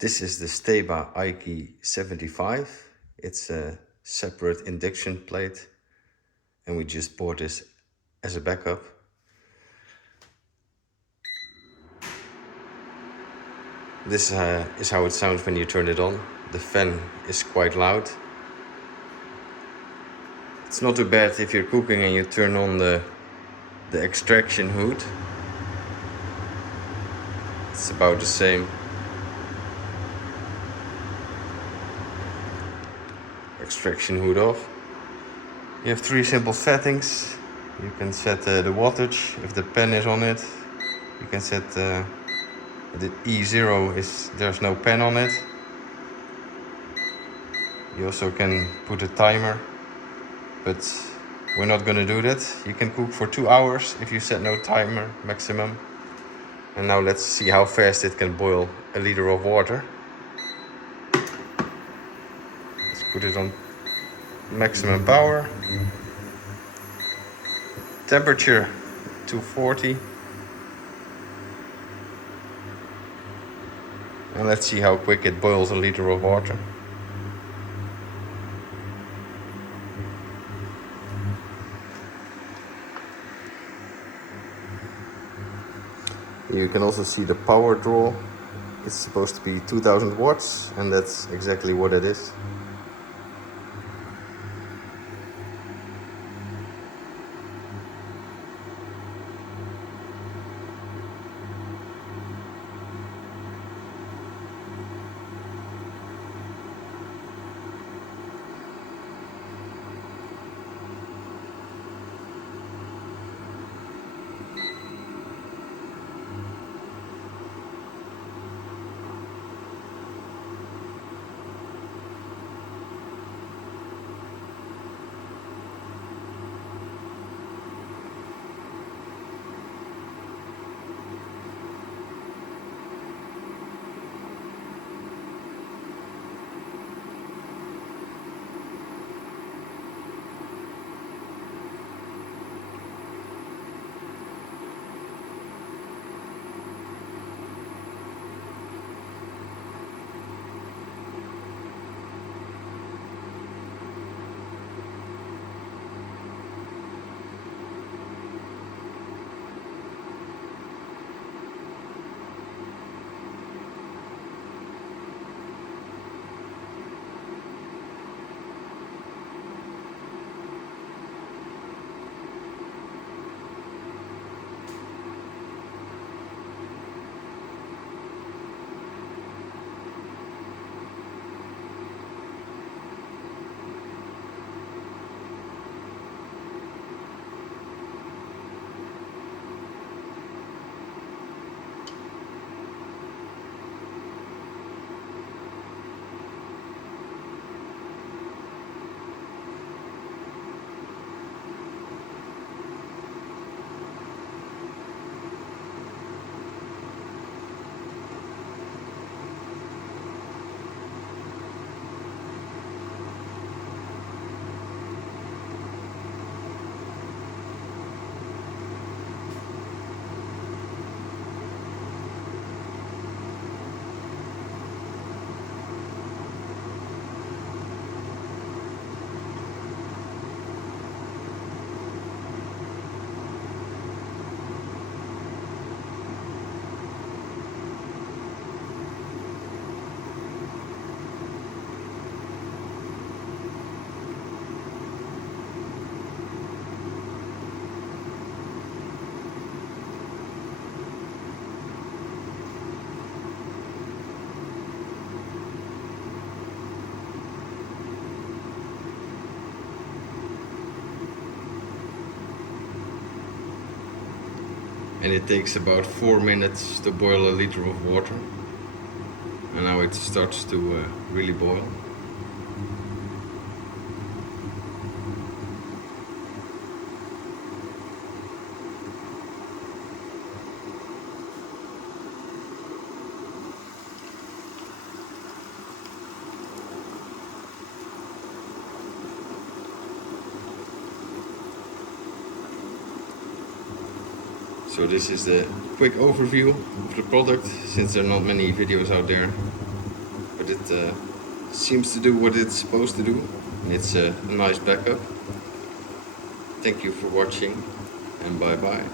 This is the Steba IK 75. It's a separate induction plate, and we just bought this as a backup. This is how it sounds when you turn it on. The fan is quite loud. It's not too bad if you're cooking and you turn on the extraction hood. It's about the same. Extraction hood off. You have three simple settings. You can set the wattage if the pan is on it. You can set the E0 is there's no pan on it. You also can put a timer, but we're not gonna do that. You can cook for 2 hours if you set no timer maximum. And now let's see how fast it can boil a liter of water. Let's put it on maximum power. Temperature 240. And let's see how quick it boils a liter of water. You can also see the power draw. It's supposed to be 2000 watts, and that's exactly what it is. And it takes about 4 minutes to boil a liter of water. And now it starts to really boil. So this is the quick overview of the product, since there are not many videos out there. but it seems to do what it's supposed to do, and it's a nice backup. Thank you for watching, and bye bye.